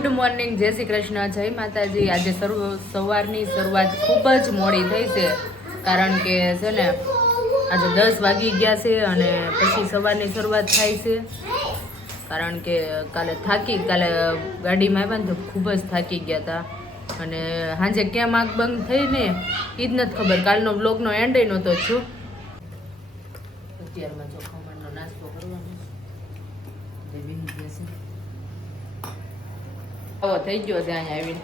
Good morning જય શ્રી કૃષ્ણ, જય માતાજી. આજે સર્વ સવારની શરૂઆત ખૂબ જ મોડી થઈ છે, કારણ કે છે ને, આજે દસ વાગી ગયા છે અને પછી સવારની શરૂઆત થાય છે. કારણ કે કાલે થાકી, કાલે ગાડીમાં આવ્યા ને તો ખૂબ જ થાકી ગયા હતા. અને સાંજે કેમ આંખ બંધ થઈ ને એ જ નથી ખબર. કાલનો બ્લોગનો એન્ડ નહોતો છું અત્યારમાં જો ખમણનો નાસ્તો કરવાનો જે બેસી ગયા છે આવો થઈ ગયો છે અહીંયા આવીને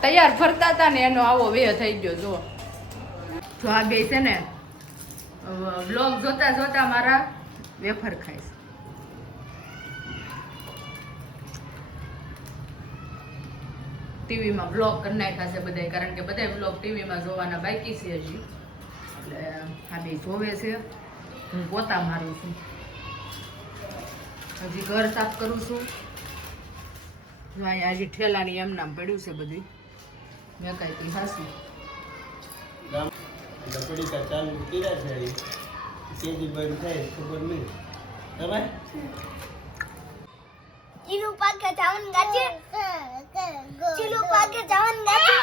તૈયાર ફરતા હતા ને એનો આવો વે થઈ ગયો જો જો આ બે છે ને બ્લોગ જોતા જોતા મારા વેફર છે. ટીવીમાં બ્લોગ કરી નાખ્યા છે બધાય, કારણ કે બધા બ્લોગ ટીવીમાં જોવાના બાકી છે હજી. એટલે આ બે જોવે છે. હું પોતા મારું છું. હજી ઘર સાફ કરું છું. હજી ઠેલાની એમ નામ પડ્યું છે બધું. મેં કાંઈ કઈ હાસું. લકડી કા ચાલુ કીધા છે કેજી બંધ થાય ખબર નહીં. તમે ચીલુ પાકે જવાનું ગાજે? ચીલુ પાકે જવાનું ગાજે?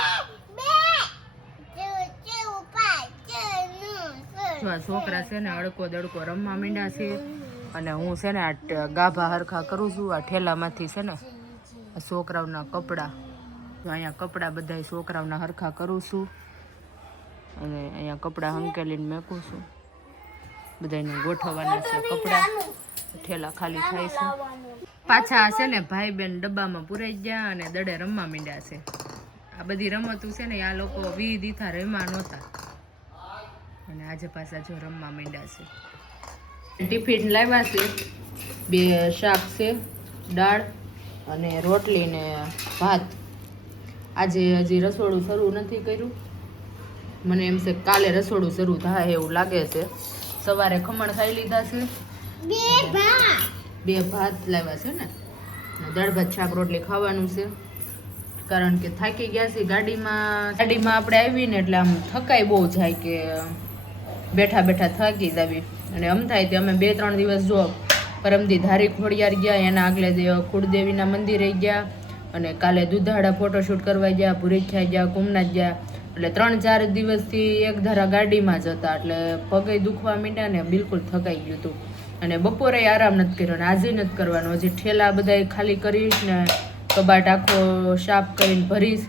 છોકરા છે ને અડકો દડકો રમવા માંડ્યા છે. અને હું છે ને આ ગાભા હરખા કરું છું, આ ઠેલામાંથી છે ને છોકરાઓના કપડાં, તો અહીંયા કપડાં બધા છોકરાઓના હરખા કરું છું. અને અહીંયા કપડાં હંકેલીને મેકું છું. બધાને ગોઠવવાના છે કપડાં. ઠેલા ખાલી થાય છે. પાછા છે ને ભાઈ બેન ડબ્બામાં પુરાઈ ગયા અને દડે રમવા માંડ્યા છે. આ બધી રમતું છે ને આ લોકો વિધિથા રમ્યા નહોતા. અને આજે પાછા જો રમવા માંડ્યા છે. ટિફિન લાવ્યા છે. બે શાક છે દાળ અને રોટલી ને ભાત. આજે હજી રસોડું શરૂ નથી કર્યું. મને એમ છે કાલે રસોડું શરૂ થાય એવું લાગે છે. સવારે ખમણ ખાઈ લીધા છે. બે ભાત. લાવ્યા છે ને દાળ ભાત શાક રોટલી ખાવાનું છે. કારણ કે થાકી ગયા છે ગાડીમાં. ગાડીમાં આપણે આવીને એટલે આમ થકાઈ બહુ જાય કે બેઠા બેઠા થાકી જાવી. અને એમ થાય તે અમે બે ત્રણ દિવસ જો પરમદી ધારી ખોડિયાર ગયા, એના આગલે કુળદેવીના મંદિરે ગયા અને કાલે દુધાળા ફોટોશૂટ કરવા ગયા, ભૂરીખ્યા ગયા, ગુમનાથ ગયા. એટલે ત્રણ ચાર દિવસથી એક ધારા ગાડીમાં જ હતા, એટલે પગે દુખવા મીંડ્યા ને બિલકુલ થકાઈ ગયું હતું. અને બપોરે આરામ નથી કર્યો અને આજે નથી કરવાનો. હજી ઠેલા બધા ખાલી કરીશ ને કબાટ આખો સાફ કરીને ભરીશ.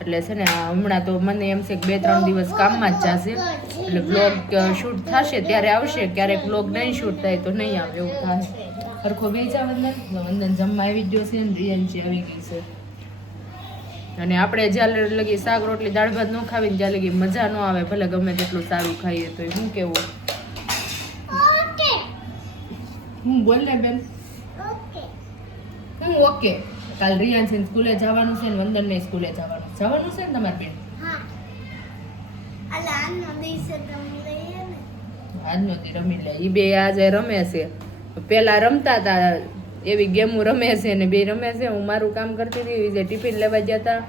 એટલે છે ને હમણાં તો મને એમ છે કે બે ત્રણ દિવસ કામમાં જ જશે. એટલે બ્લોગ શૂટ થશે ત્યારે આવશે. ક્યારેક બ્લોગ નહીં શૂટ થાય તો નહીં આવે એવું થાય. સરખો બે જા વંદન વંદન જમવા આવી ગયો છે ને રિયાનજી આવી ગઈ છે. અને આપણે જ્યારે લગી શાક રોટલી દાળ ભાત ન ખાવીને ને લગી મજા ન આવે ભલે ગમે તેટલું સારું ખાઈએ તો શું કેવું? હું બોલ ને બેન. હું ઓકે. કાલ રિયાન છે સ્કૂલે જવાનું છે ને વંદન ને સ્કૂલે જવાનું જવાનું છે ને તમારે બેન હા અલા આનો દિવસે તમે લઈએ ને રમી છે. પેલા રમતા હતા એવી ગેમો રમે છે ને બે રમે છે. હું મારું કામ કરતી હતી જે ટિફિન લેવા ગયા હતા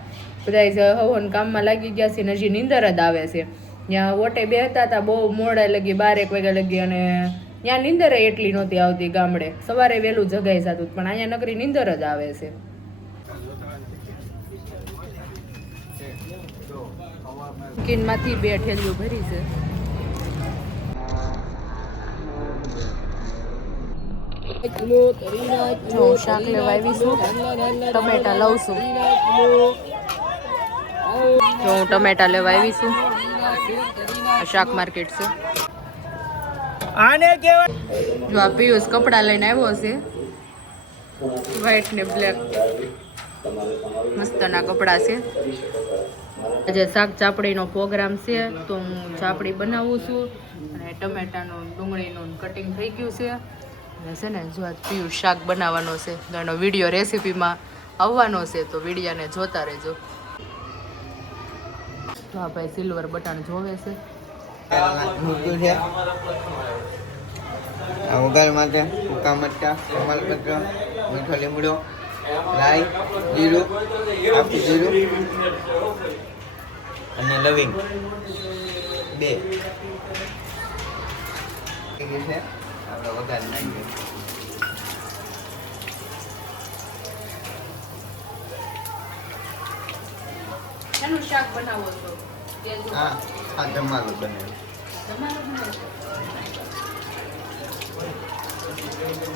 બધા હવન કામમાં લાગી ગયા છે ને હજી નીંદર જ આવે છે. ત્યાં ઓટે બેહતા હતા બહુ મોડા લગી બાર એક વાગ્યા લગી અને ત્યાં નીંદર એટલી નહોતી આવતી ગામડે. સવારે વહેલું જગાઈ જતું, પણ અહીંયા નકરી નીંદર જ આવે છે. કિનમાંથી બે ઠેલીઓ ભરી છે. જો શાક લેવા આવી છું ટમેટા લઉં છું. જો હું ટમેટા લેવા આવી છું શાક માર્કેટ છે. આને જો આ પિયુષ કપડાં લઈને આવ્યો છે. વ્હાઈટ ને બ્લેક મસ્તના કપડાં છે. આજે શાક ચાપડીનો પ્રોગ્રામ છે, તો હું ચાપડી બનાવું છું. અને ટમેટાનું, ડુંગળીનું કટિંગ થઈ ગયું છે. અને છે ને, જો પીવું શાક બનાવવાનો છે, તો એનો વીડિયો રેસીપીમાં આવવાનો છે, તો વિડીયાને જોતા રહેજો. તો આ ભાઈ સિલ્વર બટન જોવે છે. વઘાર માટે સૂકા મરચા, કમલપત્ર, મીઠો લીમડો રાઈ જીરું આખું જીરું અને લવિંગ. બે. છે. આપણે વધારે નાખીએ એનું શાક બનાવો છો? હા હા જમાલો બનાવ્યો. જમાલો બનાવ્યો બનાવો છો?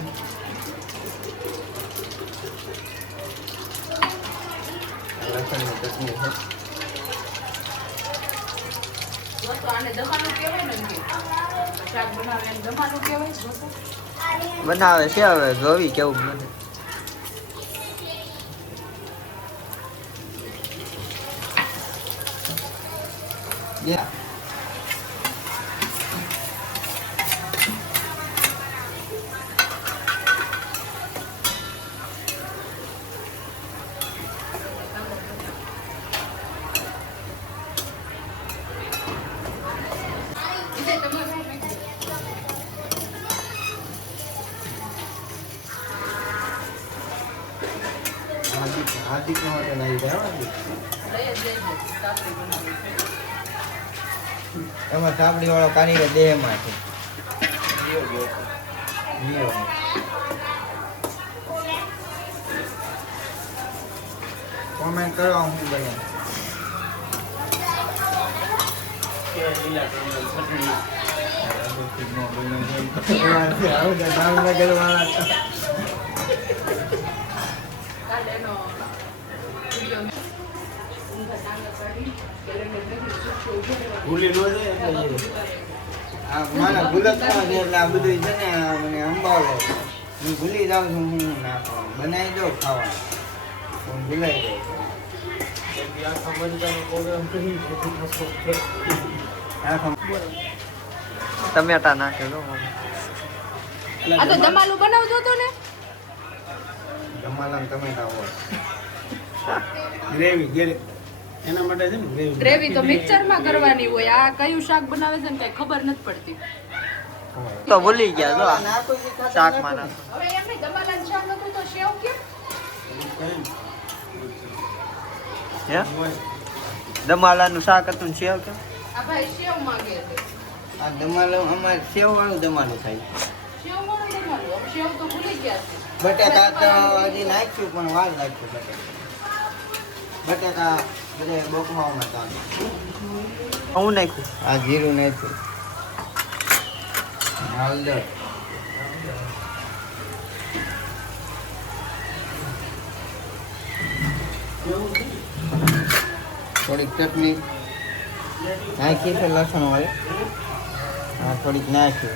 લસણની ચટણી છે દોસ્તો આને દમાનું કહેવાય ને એમ કે. શાક બનાવે એને દમાનું કહેવાય દોસ્તો બનાવે છે હવે જોવી કેવું બને Yeah. એટલે તમારે હાર્દિક હાર્દિક નો માટે લાવી જાય હો હાર્દિક. લઈ જ લેજો. સાસરી બનાવે છે. એમાં સાપડી વાળો કારીગર દેહમાં છે જીઓ. કોમેન્ટ કરો હું બને ભાવનગર વાળા કાલે એનો વીડિયો મેં ઊંઘા ટાંગા કાઢી, કેલેન્ડર લખી, સુખ્યો ઊભો રહેવાનો. ભૂલી ન જાય એટલે મારા ના? છે એટલે આ બધું છે ને મને અંબાવે હું ભૂલી જાઉં છું હું ના. ખાવાનું. બનાવી દો ખાવાનું હું ભૂલાઈ જાય ટમેટા નાખેલો આ તો બનાવજો તો ને જમાલા ટમેટા હોય. Gravy gravy. એના માટે છે ને ગ્રેવી ગ્રેવી તો મિક્સરમાં કરવાની હોય. આ કયું શાક બનાવે છે ને કઈ ખબર નથી પડતી. તો ભૂલી ગયા જો શાક. નાખો. હવે એમને દમાલાનું શાક નતું તો સેવ કેમ હે? દમાલાનું શાક હતું ને સેવ કેમ આ ભાઈ સેવ માંગે છે. આ દમાલું અમારે સેવ વાળું દમાલું થાય. સેવ વાળું દમાલું સેવ તો ભૂલી ગયા છે. બટેકા તો હજી નાખ્યું પણ વાર નાખ્યું બટેકા બટેકા બધે બોકવામાં ચાલે હું નાખ્યું? આ જીરું નાખ્યું. હળદર. થોડીક ચટણી નાખી છે લસણ વાળી. હા થોડીક નાખી.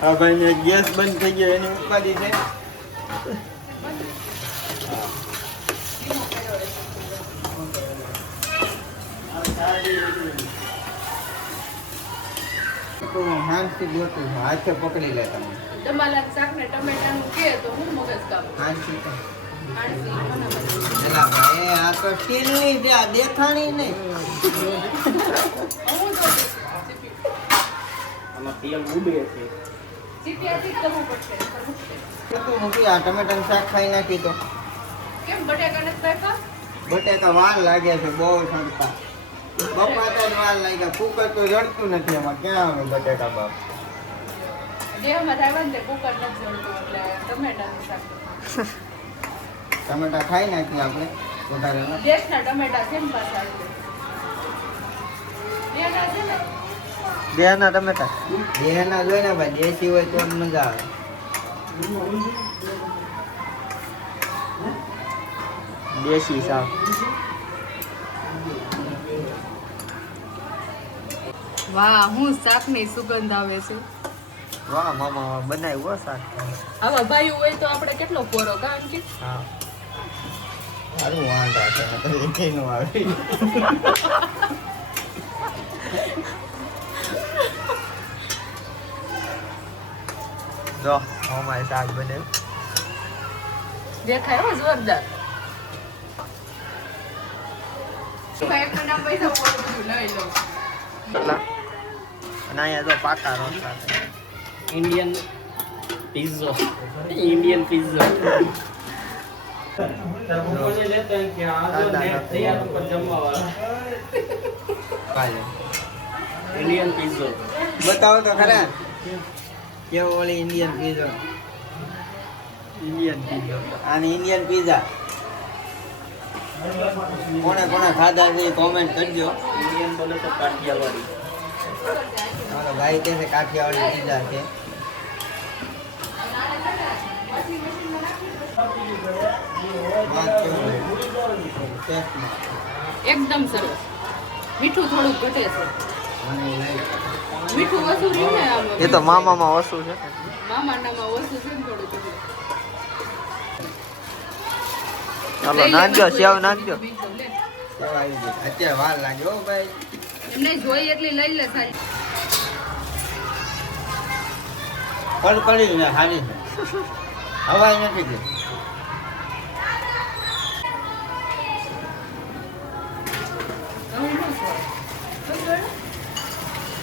હા ભાઈ ગેસ બંધ થઈ ગયો એની ઉપાધિ છે. હાથે પકડી લે તમે તમારા શાક ને ટમેટાનું કે તો હું મગજ. એલા ભાઈ આ તો સ્ટીલની છે આ દેખાણી તો આમાં તેલ ઉડે છે. આ ટમેટાનું શાક ખાઈ નાખી તો. કેમ બટેકા? બટેકા વાર લાગે છે બહુ સડતા. બપાતા જ વાર લાગ્યા કુકર તો જડતું નથી એમાં. ક્યાં આવે બટેકા બાપ? ટમેટા ખાઈ નાખીએ આપણે વધારે દેશના ટમેટા કેમ પાછા દેહના ટમેટા દેહના જોઈ ને ભાઈ દેશી હોય તો મજા આવે. દેશી શાક વાહ હું શાકની સુગંધ આવે છે. વાહ મામા બનાવ્યું હો શાક. આવા ભાઈ હોય તો આપણે કેટલો કોરો કારણ કે? હા. સારું વાંધા છે આવે. જો મામા શાક બને દેખાય હો જોરદાર. અને જો પાકા રોટલા. ઇન્ડિયન પિઝ્ઝો ઇન્ડિયન પિઝ્ઝો ઇન્ડિયન પિઝ્ઝો બતાવો તો ખરા. કેવો ઓલી ઇન્ડિયન પીઝો ઇન્ડિયન પીઝા અને ઇન્ડિયન પીઝા કોને કોને ખાધા છે એ કોમેન્ટ કરજો. ઇન્ડિયન બોલે તો કાઠિયાવાડી. મારો ભાઈ કહે છે કાઠિયાવાડી પીઝા છે. એકદમ સરસ. મીઠું થોડુંક ઘટે છે. ને એ તો મામામાં વસ્તુ છે. મામાનામાં ઓછું છે ને ચાલો લઈ લે નાખજો સેવ નાખજો બીજું લે. કેવું આવી ગયું?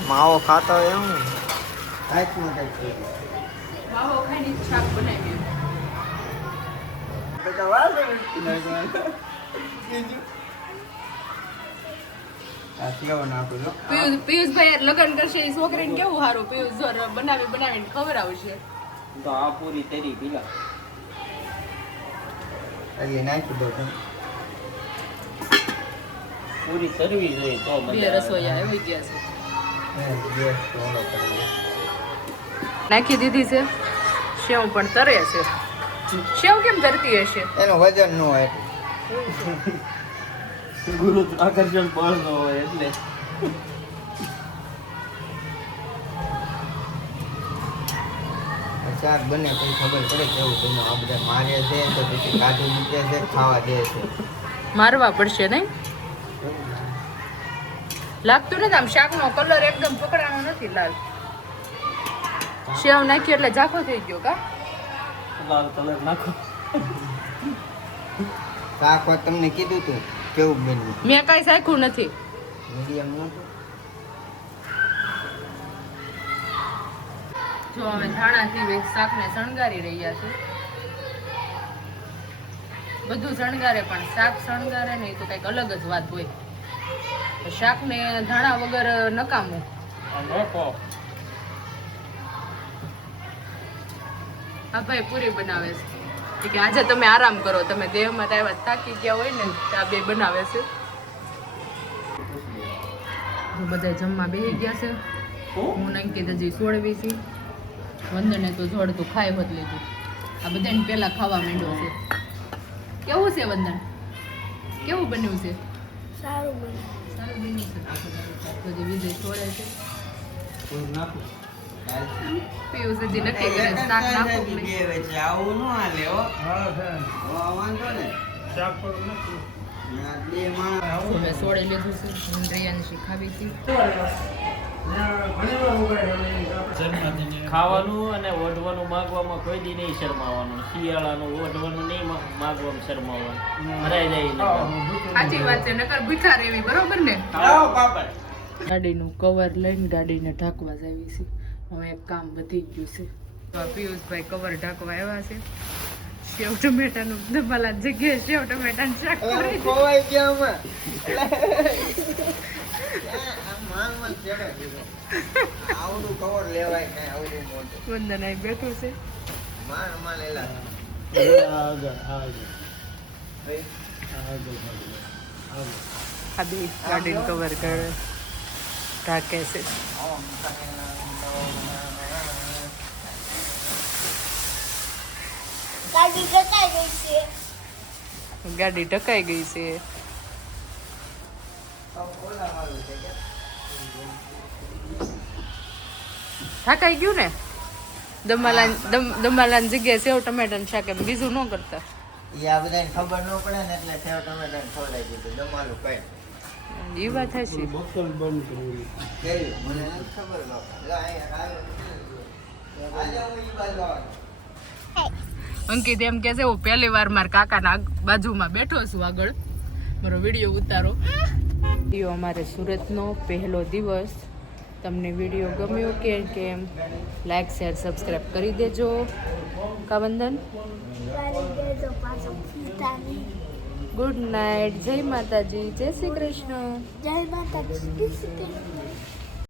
માવો ખાતા હોય એમ માવો ખાઈને શાક બનાવી પિયુષભાઈ લગ્ન કરશે એ છોકરીને કેવું સારું? પિયુષ બનાવી બનાવીને ખવડાવશે તો આ પૂરી તરી પીલા. એટલે નાખી દો તમે. પૂરી તરવી જોઈએ તો રસોઈ રસોઈયા આવી ગયા છે. નાખી દીધી છે. સેવ પણ તરે છે. સેવ કેમ તરતી હશે? એનું વજન ન હોય. ગુરુ આકર્ષણ બળ ન હોય એટલે. શાક બને પછી ખબર પડે કેવું તમે આ બધા મારે છે તો પછી કાઢી મૂકે છે ખાવા દે છે. મારવા પડશે નહીં? લાગતું નથી આમ શાકનો કલર એકદમ પકડાનો નથી લાલ. સેવ નાખ્યો એટલે ઝાખો થઈ ગયો કા? લાલ કલર નાખો. શાક વાત તમને કીધું તું કેવું બન્યું? મેં કાંઈ શાખ્યું નથી. મીડિયમ નહોતું જો અમે ધાણાથી શાકને શણગારી રહ્યા છે. બધું શણગારે પણ શાક શણગારે નહીં તો કંઈક અલગ જ વાત હોય. તો શાકને ધાણા વગર નકામું. આ ભાઈ પૂરી બનાવે છે. કે આજે તમે આરામ કરો. તમે દેહમાં તો આવ્યા થાકી ગયા હોય ને આ બે બનાવે છે. બધા જમવા બેસી ગયા છે. હું નંકિત હજી સોળવી છે. વંદને તો જોડતું ખાઈ હોત લીધું. આ બધાને પહેલા ખાવા માંડ્યો છે. કેવું છે વંદન? કેવું બન્યું છે? સારું બને. સારું બની છે. તો જે વિજય છોડે છે. પિયુષ નક્કી કરે છે, શાક નાખો નહીં. આવું ન હાલે હો. વાંધો ને. આ બે માણસ સોળે લીધું છે. હું શીખાવી હતી છે ખાવાનું અને ઓઢવાનું માગવામાં કોઈ દી નહીં શરમાવાનું. શિયાળાનું ઓઢવાનું નહીં માગવામાં શરમાવાનું. ભરાઈ જાય સાચી વાત છે નકર ભૂખા રહેવી બરોબર ને? ગાડીનું કવર લઈને ગાડીને ઢાંકવા જાવી છે. હવે એક કામ વધી ગયું છે. પિયુષભાઈ કવર ઢાંકવા આવ્યા છે. સેવ ટમેટાનું દબાલા જગ્યાએ સેવ ટમેટાનું શાક કરી ખોવાઈ ગયા અમે. આવડું કવર લેવાય કાંઈ આવડું મોટું. વંદન અહીં બેઠું છે. મારમાં લેલા. ભાઈ, આ બે ગાડીનું કવર કરે. ઢાંકે છે. ગાડી ઢકાઈ ગઈ છે. ગાડી ઢકાઈ ગઈ છે? ઢાકાઈ ગયું ને? દમાલાન દમાલાન જગ્યાએ સેવ ટમેટાનું શાક એમ બીજું ન કરતા? ઈ આ બધાને ખબર ન પડે ને એટલે સેવ ટમેટા ખવડાવી દીધું દમાલું કઈ. એ વાત હશે કેવું? મને ખબર અંકિત એમ કે છે હું પહેલી વાર મારા કાકાના બાજુમાં બેઠો છું આગળ. મારો વીડિયો ઉતારો. વીડિયો અમારે સુરતનો પહેલો દિવસ. તમને વીડિયો ગમ્યો કે કેમ લાઈક શેર સબસ્ક્રાઈબ કરી દેજો. કાવંદન? ગાડી નાઇટ જય માતાજી. જય શ્રી કૃષ્ણ. જય માતાજી.